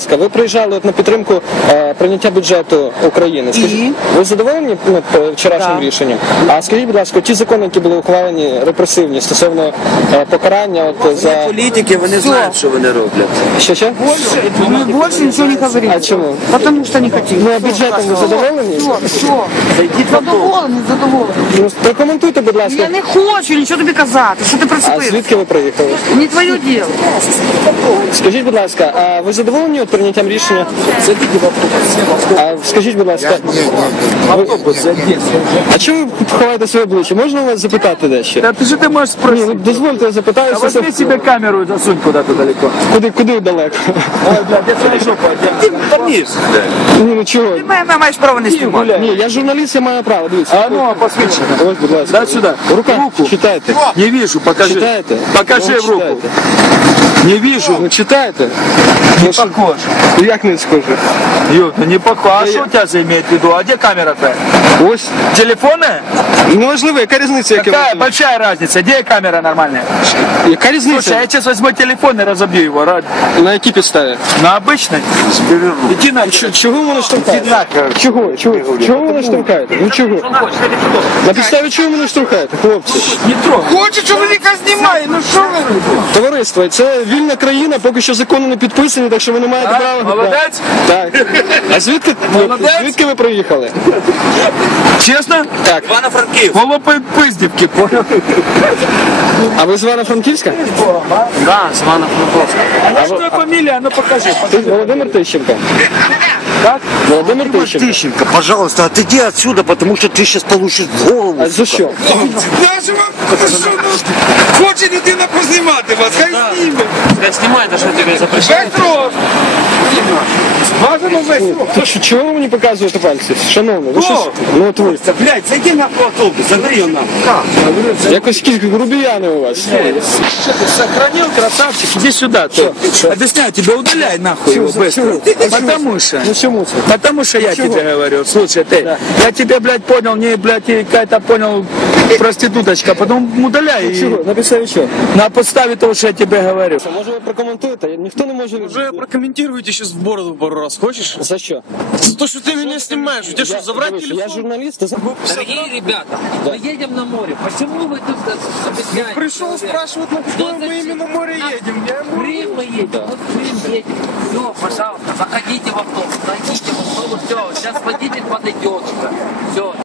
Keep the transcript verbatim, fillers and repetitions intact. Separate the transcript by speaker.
Speaker 1: ласка, ви приїжджали от на підтримку е, прийняття бюджету України. Скажіть, ви задоволені ну, вчорашнім
Speaker 2: Да.
Speaker 1: рішенням? А скажіть, будь ласка, ті закони, які були ухвалені, репресивні, стосовно е, покарання от, за...
Speaker 3: Політики, вони знають, що вони роблять.
Speaker 1: Що, що?
Speaker 2: Мы больше ничего не говорим.
Speaker 1: А чому?
Speaker 2: Потому что не хотим.
Speaker 1: Ну, а бюджетом ви задоволені?
Speaker 2: Все, все. Задоволені, задоволені.
Speaker 1: Ну, прокоментуйте, будь ласка.
Speaker 2: Я не хочу нічого тобі казати. Що ти
Speaker 1: А
Speaker 2: прицепив?
Speaker 1: звідки ви приїхали?
Speaker 2: Не твоє діло.
Speaker 1: Скажіть, будь ласка, а ви задоволені от прийняттям рішення? А скажіть, будь ласка, а чого ви ховаєте своє обличчя? Можна у вас запитати дещо?
Speaker 4: Да ты же ты можешь
Speaker 1: Ні,
Speaker 4: спросить.
Speaker 1: ну, дозвольте, я запитаю.
Speaker 4: А
Speaker 1: все-
Speaker 4: возьми себе камеру и засунь куда-то далеко.
Speaker 1: Куди, куди далеко?
Speaker 4: Ой, блядь, я твою жопу одену.
Speaker 3: Поміж.
Speaker 1: Ні, ну чого?
Speaker 2: Ти мене маєш право не знімати.
Speaker 1: Ні, я журналіст, я маю право, дивіться.
Speaker 4: А ну, посвящено.
Speaker 1: Ось, будь ласка.
Speaker 4: Дай сюда.
Speaker 1: Рука,
Speaker 4: Руку.
Speaker 1: читайте.
Speaker 4: Не вижу, покажи.
Speaker 1: Читайте.
Speaker 4: Покажи
Speaker 1: Ну,
Speaker 4: в руку.
Speaker 1: читайте.
Speaker 4: Не вижу.
Speaker 1: Ну, читайте.
Speaker 4: Не похож.
Speaker 1: Як не схоже?
Speaker 4: Ё, ну не похож. А что у тебя за имеет в виду? А где камера-то?
Speaker 1: Ось.
Speaker 4: Телефонная?
Speaker 1: Ну, важливо, яка різниця? Яка,
Speaker 4: Какая большая разница? Где камера нормальная?
Speaker 1: яка
Speaker 4: Слушай,
Speaker 1: різниця?
Speaker 4: я сейчас возьму телефон и разобью его. Ра-
Speaker 1: На якій підставі?
Speaker 4: На обычной? Иди на
Speaker 1: Ч- Чого ви мене штовхаєте? Чого? Чого? Чого ви мене штовхаєте? Ну чого? На підставі чого ви мене штовхаєте, хлопці?
Speaker 4: Не трогай.
Speaker 2: Хоче чоловіка знімає, ну що ви робите?
Speaker 1: Товариство, це вільна країна, поки що закони не підписані, так що ви не маєте
Speaker 4: А?
Speaker 1: права.
Speaker 4: Молодець?
Speaker 1: Так. А звідки,
Speaker 4: Молодець?
Speaker 1: звідки ви приїхали?
Speaker 4: Честно?
Speaker 1: Так.
Speaker 3: Івано-Франківськ.
Speaker 4: Голубые пыздевки, понял?
Speaker 1: А ви з Івано-Франківська?
Speaker 3: Да, з Івано-Франківська.
Speaker 4: А что фамилия? Ну покажи.
Speaker 1: Ти Володимир Тищенко.
Speaker 4: Как?
Speaker 1: Володимир Тищенко.
Speaker 3: Тищенко, пожалуйста, отойди отсюда, потому что ты сейчас получишь в голову.
Speaker 1: А за що?
Speaker 5: Хоче людина познімати вас, хай зніме.
Speaker 3: Знімайте, що тобі запрещають.
Speaker 5: Весь рот. Бажано весь рот.
Speaker 1: То що, чого ви мені показуєте пальці? Шановний, ви що? Ну от ви.
Speaker 5: Блядь, зайди на автобус, забери його нахуй.
Speaker 1: Якось якісь грубіяни у вас.
Speaker 4: Что ты сохранил, красавчик? Иди сюда. Ты. Объясняю тебе, удаляй нахуй его быстро. Потому что.
Speaker 1: Ну чому це?
Speaker 4: Потому что я тебе говорю, слушай, ты, я тебя, блядь, понял, не, блядь, и какая-то, понял, проституточка, потом удаляй. и
Speaker 1: Чого? На підставі чого?
Speaker 4: На подставе того, что я тебе говорю.
Speaker 1: Може ви прокоментуєте? Ніхто не може...
Speaker 5: Уже прокомментируйте сейчас в бороду пару раз, хочешь?
Speaker 1: За що?
Speaker 5: За то, что ты меня снимаешь, у тебя что, забрать
Speaker 1: Дивись, Я
Speaker 5: телефон?
Speaker 1: журналіст, а за-
Speaker 6: Дорогие ребята, мы едем на море. Почему вы тут объясняете?
Speaker 5: Пришел спрашивать, на какое мы именно море едем. Я
Speaker 6: В Крым мы едем, вот в Крым едем. Все, пожалуйста, заходите в автобус, зайдите в автобус, все, сейчас водитель подойдет уже. Все.